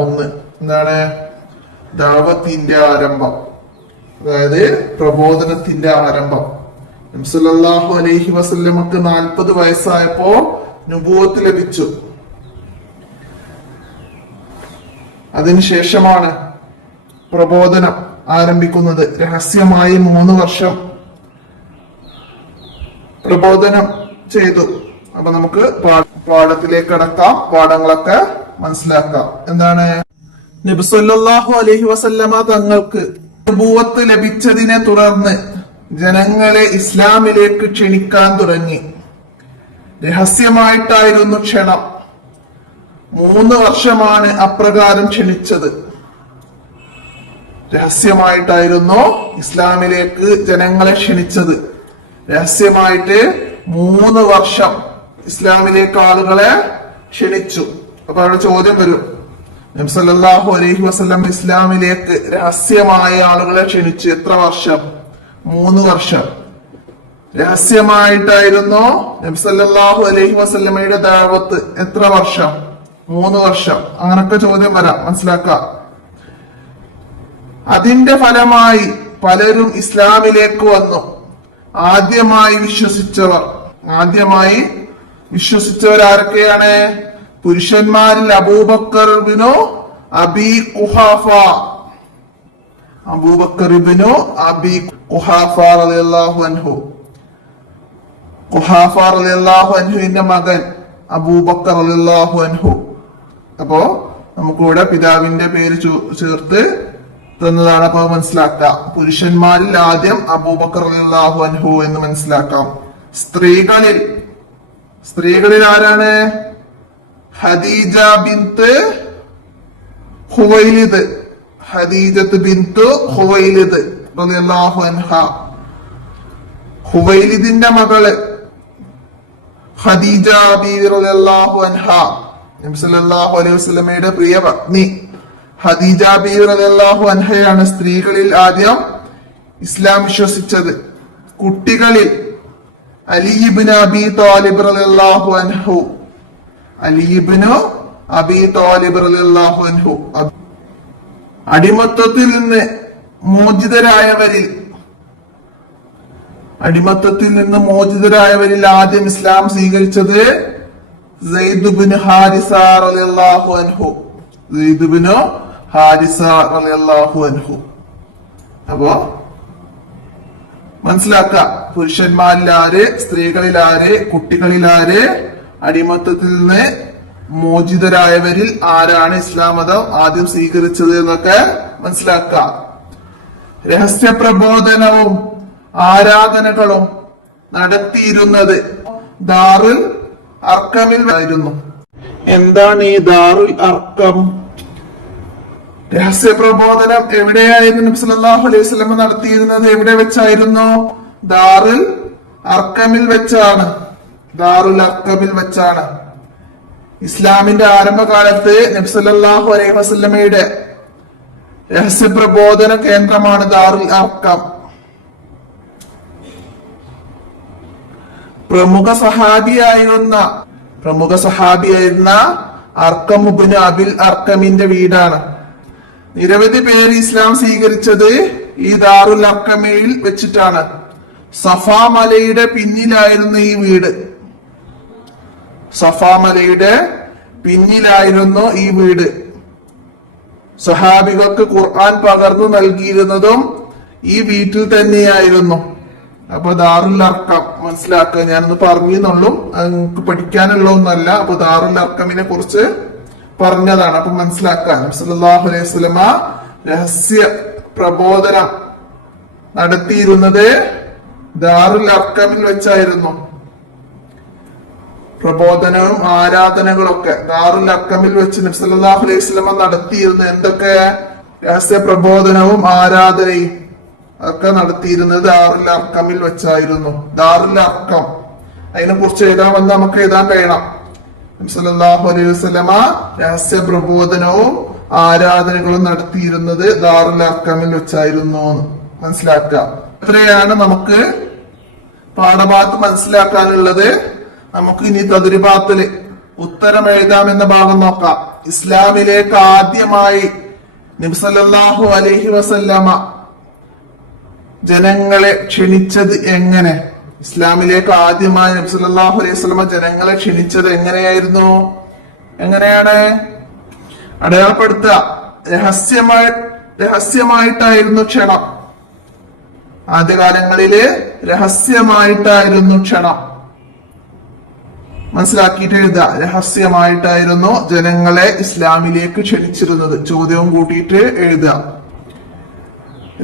ഒന്ന് എന്താണ്? ദഅവത്തിന്റെ ആരംഭം, അതായത് പ്രബോധനത്തിന്റെ ആരംഭം. നബി സല്ലല്ലാഹു അലൈഹി വസല്ലമക്ക് 40 വയസ്സായപ്പോ നുബുവത്ത് ലഭിച്ചു. അതിനുശേഷമാണ് പ്രബോധനം ആരംഭിക്കുന്നത്. രഹസ്യമായി 3 വർഷം പ്രബോധനം ചെയ്തു. അപ്പൊ നമുക്ക് പാഠത്തിലേക്ക് കടക്കാം, പാഠങ്ങളൊക്കെ മനസ്സിലാക്കാം. എന്താണ്? നബി സല്ലല്ലാഹു അലൈഹി വസല്ലമ തങ്ങൾക്ക് നുബുവത്ത് ലഭിച്ചതിനെ തുടർന്ന് ജനങ്ങളെ ഇസ്ലാമിലേക്ക് ക്ഷണിക്കാൻ തുടങ്ങി. രഹസ്യമായിട്ടായിരുന്നു ക്ഷണം. 3 വർഷമാണ് അപ്രകാരം ക്ഷണിച്ചത്. രഹസ്യമായിട്ടായിരുന്നു ഇസ്ലാമിലേക്ക് ജനങ്ങളെ ക്ഷണിച്ചത്. രഹസ്യമായിട്ട് 3 വർഷം ഇസ്ലാമിലേക്ക് ആളുകളെ ക്ഷണിച്ചു. അപ്പൊ അവിടെ ചോദ്യം വരും, നബി സല്ലല്ലാഹു അലൈഹി വസല്ലം ഇസ്ലാമിലേക്ക് രഹസ്യമായ ആളുകളെ ക്ഷണിച്ചു. എത്ര വർഷം? 3 വർഷം. രഹസ്യമായിട്ടായിരുന്നു നബി സല്ലല്ലാഹു അലൈഹി വസല്ലമയുടെ ദഅവത്ത്. എത്ര വർഷം? 3 വർഷം. അങ്ങനൊക്കെ ചോദ്യം വരാം, മനസ്സിലാക്കാം. അതിന്റെ ഫലമായി പലരും ഇസ്ലാമിലേക്ക് വന്നു. ആദ്യമായി വിശ്വസിച്ചവർ ആരൊക്കെയാണ്? പുരുഷന്മാരിൽ അബൂബക്കർ ഇബ്നു അബീ ഖുഹാഫ റളിയല്ലാഹു അൻഹു. ഖുഹാഫ റളിയല്ലാഹു അൻഹുവിന്റെ മകൻ അബൂബക്കർ റളിയല്ലാഹു അൻഹു. അപ്പോ നമുക്കിവിടെ പിതാവിന്റെ പേര് ചേർത്ത് തന്നതാണ്. അപ്പൊ മനസ്സിലാക്കാം, പുരുഷന്മാരിൽ ആദ്യം അബൂബക്കർ റളിയല്ലാഹു അൻഹു എന്ന് മനസ്സിലാക്കാം. സ്ത്രീകളിൽ ആരാണ്? ഖദീജ ബിൻത്ത് ഖുവൈലിദ് റളിയല്ലാഹു അൻഹ. ഖുവൈലിദിന്റെ മകള് ഖദീജ ബീവി റളിയല്ലാഹു അൻഹ, നബി സല്ലല്ലാഹു അലൈഹി വസല്ലമയുടെ പ്രിയ പത്നി ഖദീജ ബീവി റളിയല്ലാഹു അൻഹയാണ് സ്ത്രീകളിൽ ആദ്യം ഇസ്ലാം വിശ്വസിച്ചത്. കുട്ടികളിൽ അലി ഇബ്നു അബീ ത്വാലിബ് റളിയല്ലാഹു അൻഹു. അടിമത്തത്തിൽ നിന്ന് മോചിതരായവരിൽ ആദ്യം ഇസ്ലാം സ്വീകരിച്ചത് സയ്യിദ് ഇബ്നു ഹാരിസ റളിയല്ലാഹു അൻഹു. അപ്പോ മനസ്സിലാക്ക, പുരുഷന്മാരിൽ ആര്, സ്ത്രീകളിൽ ആര്, കുട്ടികളിൽ ആര്, അടിമത്തത്തിൽ നിന്ന് മോചിതരായവരിൽ ആരാണ് ഇസ്ലാം മതം ആദ്യം സ്വീകരിച്ചത് എന്നൊക്കെ മനസ്സിലാക്കാം. രഹസ്യ പ്രബോധനവും ആരാധനകളും നടത്തിയിരുന്നത് ദാറുൽ അർക്കമിൽ ആയിരുന്നു. എന്താണ് ഈ ദാറുൽ അർക്കം? രഹസ്യ പ്രബോധനം എവിടെയായിരുന്നു നബി സല്ലല്ലാഹു അലൈഹി വസല്ലം നടത്തിയിരുന്നത്? എവിടെ വെച്ചായിരുന്നു? ദാറുൽ അർക്കമിൽ വെച്ചാണ്. ഇസ്ലാമിന്റെ ആരംഭകാലത്ത് നബി സല്ലല്ലാഹു അലൈഹി വസല്ലമയുടെ രഹസ്യ പ്രബോധന കേന്ദ്രമാണ് ദാറുൽ അർക്കം. പ്രമുഖ സഹാബിയായിരുന്ന അർക്കം ഇബ്നു അബിൽ അർക്കമിന്റെ വീടാണ്. നിരവധി പേര് ഇസ്ലാം സ്വീകരിച്ചത് ഈ ദാറുൽ അർക്കമയിൽ വെച്ചിട്ടാണ്. സഫാ മലയുടെ പിന്നിലായിരുന്നു ഈ വീട്. സഹാബികൾക്ക് ഖുർആൻ പകർന്നു നൽകിയിരുന്നതും ഈ വീട്ടിൽ തന്നെയായിരുന്നു. അപ്പൊ ദാറുൽ അർക്കം മനസ്സിലാക്കുക. ഞാനൊന്ന് പറഞ്ഞെന്നുള്ളൂ, നിങ്ങൾക്ക് പഠിക്കാനുള്ള ഒന്നല്ല. അപ്പൊ ദാറുൽ അർക്കമിനെ കുറിച്ച് പറഞ്ഞതാണ്. അപ്പൊ മനസ്സിലാക്കുക, നബി സല്ലല്ലാഹു അലൈഹി വസല്ലമ രഹസ്യ പ്രബോധനം നടത്തിയിരുന്നത് ദാറുൽ അർക്കമിൽ വെച്ചായിരുന്നു. പ്രബോധനവും ആരാധനകളൊക്കെ ദാറുൽ അർക്കമിൽ വെച്ച് നബി സല്ലല്ലാഹു അലൈഹി വസല്ലമ നടത്തിയിരുന്നത് എന്തൊക്കെ? രഹസ്യ പ്രബോധനവും ആരാധനയും ഒക്കെ നടത്തിയിരുന്നത് ദാറുൽ അർക്കമിൽ വെച്ചായിരുന്നു. ദാറുൽ അർക്കം, അതിനെ കുറിച്ച് എഴുതാമെന്ന് നമുക്ക് എഴുതാൻ കഴിയണം. നബി സല്ലല്ലാഹു അലൈഹി വസല്ലമ രഹസ്യ പ്രബോധനവും ആരാധനകളും നടത്തിയിരുന്നത് ദാറുൽ അർക്കമിൽ വെച്ചായിരുന്നു. മനസ്സിലാക്കുക. ഇത്രയാണ് നമുക്ക് പാഠഭാഗത്ത് മനസ്സിലാക്കാനുള്ളത്. നമുക്ക് ഇനി തദ്രിബാത്തില് ഉത്തരം എഴുതാമെന്ന ഭാഗം നോക്കാം. ഇസ്ലാമിലേക്ക് ആദ്യമായി നബി സല്ലല്ലാഹു അലൈഹി വസല്ലമ ജനങ്ങളെ ക്ഷണിച്ചത് എങ്ങനെ? ഇസ്ലാമിലേക്ക് ആദ്യമായി നബി സല്ലല്ലാഹു അലൈഹി വസല്ലമ ജനങ്ങളെ ക്ഷണിച്ചത് എങ്ങനെയാണ് അടയാളപ്പെടുത്തുക? രഹസ്യമായിട്ടായിരുന്നു ക്ഷണം. ആദ്യകാലങ്ങളില് രഹസ്യമായിട്ടായിരുന്നു ക്ഷണം. മനസ്സിലാക്കിയിട്ട് എഴുതുക. രഹസ്യമായിട്ടായിരുന്നു ജനങ്ങളെ ഇസ്ലാമിലേക്ക് ക്ഷണിച്ചിരുന്നത്. ചോദ്യവും കൂട്ടിയിട്ട് എഴുതുക.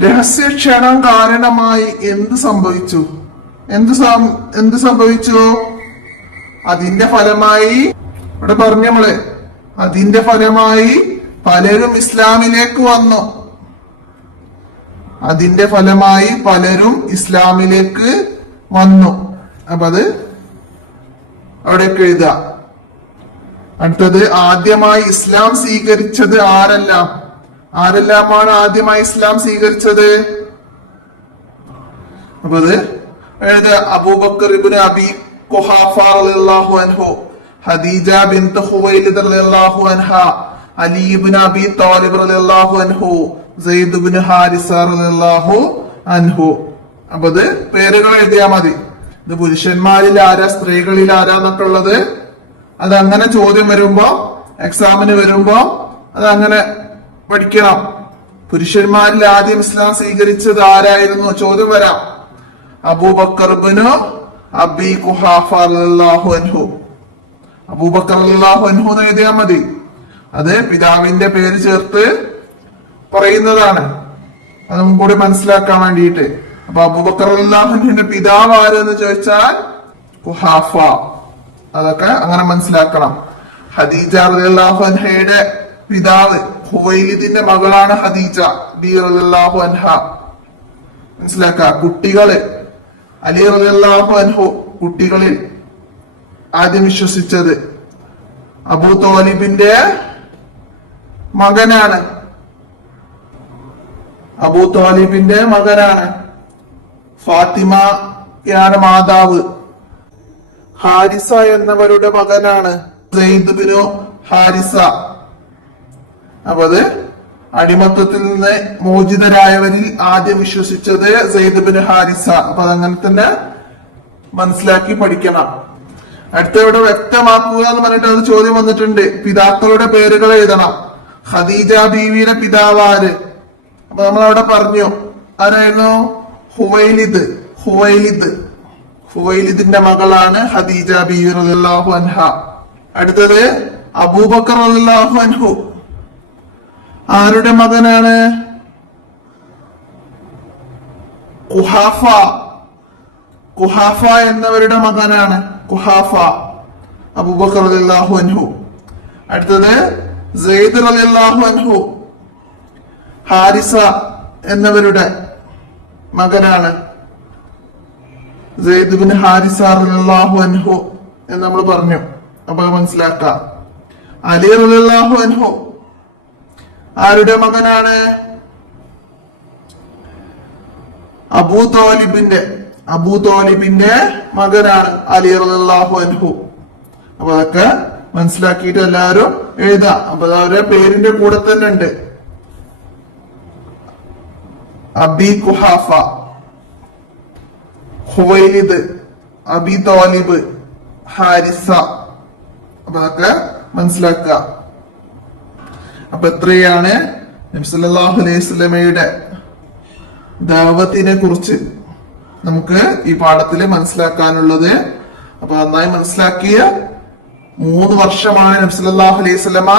രഹസ്യ ക്ഷണം കാരണമായി എന്ത് സംഭവിച്ചു? എന്ത് സംഭവിച്ചു? അതിന്റെ ഫലമായി ഇവിടെ പറഞ്ഞു നമ്മള്, അതിന്റെ ഫലമായി പലരും ഇസ്ലാമിലേക്ക് വന്നു. അതിന്റെ ഫലമായി പലരും ഇസ്ലാമിലേക്ക് വന്നു. അപ്പൊ അത് അവിടേക്ക് എഴുതുക. അടുത്തത്, ആദ്യമായി ഇസ്ലാം സ്വീകരിച്ചത് ആരെല്ലാമാണ് ആദ്യമായി ഇസ്ലാം സ്വീകരിച്ചത്? അപ്പൊ അത് എഴുതുക. അബൂബക്കർ ഇബ്നു അബി ഖുഹാഫ റളിയല്ലാഹു അൻഹു, ഖദീജ ബിൻത് ഖുവൈലിദ് റളിയല്ലാഹു അൻഹ, അലി ഇബ്നു അബി ത്വാലിബ് റളിയല്ലാഹു അൻഹു, സയ്യിദ് ഇബ്നു ഹാരിസ റളിയല്ലാഹു അൻഹു. അപ്പൊ ഇത് പേരുകൾ എഴുതിയാ മതി. ഇത് പുരുഷന്മാരിൽ ആരാ സ്ത്രീകളിൽ ആരാന്നൊക്കെ ഉള്ളത് അത് അങ്ങനെ ചോദ്യം വരുമ്പോ, എക്സാമിന് വരുമ്പോ അത് അങ്ങനെ പഠിക്കണം. പുരുഷന്മാരിൽ ആദ്യം ഇസ്ലാം സ്വീകരിച്ചത് ആരായിരുന്നു? ചോദ്യം വരാം. അബൂബക്കർ ഇബ്നു അബി ഖുഹാഫ റളിയല്ലാഹു അൻഹു. അബൂബക്കർ റളിയല്ലാഹു അൻഹു എന്ന് എഴുതിയാൽ മതി. അത് പിതാവിന്റെ പേര് ചേർത്ത് പറയുന്നതാണ്. അതും കൂടി മനസ്സിലാക്കാൻ വേണ്ടിയിട്ട്. അപ്പൊ അബൂബക്കർ റളിയല്ലാഹു അൻഹുവിന്റെ പിതാവ് ആരെന്ന് ചോദിച്ചാൽ ഖുഹാഫ. അതൊക്കെ അങ്ങനെ മനസ്സിലാക്കണം. ഖദീജ റളിയല്ലാഹു അൻഹയുടെ പിതാവ് ഖുവൈലിദിന്റെ മകളാണ് ഖദീജ റളിയല്ലാഹു അൻഹ. മനസ്സിലാക്ക. കുട്ടികള് അലി റളിയല്ലാഹു അൻഹു കുട്ടികളിൽ ആദ്യം വിശ്വസിച്ചത് അബൂ ത്വാലിബിന്റെ മകനാണ്. അബൂ ത്വാലിബിന്റെ മകനാണ്. ഫാത്തിമയാണ് മാതാവ്. ഹാരിസ എന്നവരുടെ മകനാണ് സയ്യിദ് ഇബ്നു ഹാരിസ. അപ്പൊ അത് അടിമത്തത്തിൽ നിന്ന് മോചിതരായവരിൽ ആദ്യം വിശ്വസിച്ചത് സയ്യിദ് ഇബ്നു ഹാരിസ. അപ്പൊ അതങ്ങനെ തന്നെ മനസ്സിലാക്കി പഠിക്കണം. അടുത്ത ഇവിടെ വ്യക്തമാക്കുക എന്ന് പറഞ്ഞിട്ട് അത് ചോദ്യം വന്നിട്ടുണ്ട്. പിതാക്കളുടെ പേരുകൾ എഴുതണം. ഖദീജ ബീവിയുടെ പിതാവ് ആര്? അപ്പൊ നമ്മൾ അവിടെ പറഞ്ഞു ആരായിരുന്നു? ഹുവൈലിദിന്റെ മകളാണ് ഖദീജ ബീവി റളിയല്ലാഹു അൻഹ. അടുത്തത് അബൂബക്കർ റളിയല്ലാഹു അൻഹു ആരുടെ മകനാണ്? ഖുഹാഫ എന്നവരുടെ മകനാണ്. ഖുഹാഫ അബൂബക്കർ റളിയല്ലാഹു അൻഹു. അടുത്തത് സയ്യിദ് റളിയല്ലാഹു അൻഹു ഹാരിസ എന്നവരുടെ മകനാണ്. സയ്യിദ് ഇബ്നു ഹാരിസ റളിയല്ലാഹു അൻഹു എന്ന് നമ്മൾ പറഞ്ഞു. അപ്പൊ മനസ്സിലാക്കാം. അലി റളിയല്ലാഹു അൻഹു ആരുടെ മകനാണ്? അബൂ ത്വാലിബിന്റെ മകനാണ് അലി റളിയല്ലാഹു അൻഹു. അപ്പൊ അതൊക്കെ മനസ്സിലാക്കിയിട്ട് എല്ലാവരും എഴുതാം. അപ്പൊ അവരുടെ പേരിന്റെ കൂടെ തന്നെ ഉണ്ട് അബി ഖുഹാഫ, ഖുവൈലിദ്, അബി ത്വാലിബ്, ഹാരിസ. അപ്പൊ അതൊക്കെ മനസ്സിലാക്കുക. അപ്പൊ എത്രയാണ് നബി സല്ലല്ലാഹു അലൈഹി വസല്ലമയുടെ ദഅവത്തിനെ കുറിച്ച് നമുക്ക് ഈ പാഠത്തില് മനസ്സിലാക്കാനുള്ളത്. അപ്പൊ നന്നായി മനസ്സിലാക്കിയ 3 വർഷമാണ് നബി സല്ലല്ലാഹു അലൈഹി വസല്ലമ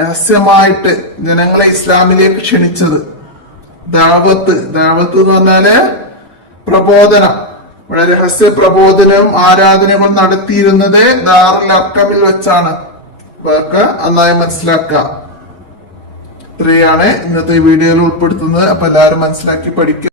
രഹസ്യമായിട്ട് ജനങ്ങളെ ഇസ്ലാമിലേക്ക് ക്ഷണിച്ചത്. ദഅവത്ത് എന്ന് പറഞ്ഞാല് പ്രബോധനം. ഇവിടെ രഹസ്യ പ്രബോധനവും ആരാധനകളും നടത്തിയിരുന്നത് ദാറുൽ അർഖമിൽ വെച്ചാണ്. അതൊക്കെ നന്നായി മനസ്സിലാക്കുക. ഇത്രയാണ് ഇന്നത്തെ വീഡിയോയിൽ ഉൾപ്പെടുത്തുന്നത്. അപ്പൊ എല്ലാവരും മനസ്സിലാക്കി പഠിക്കുക.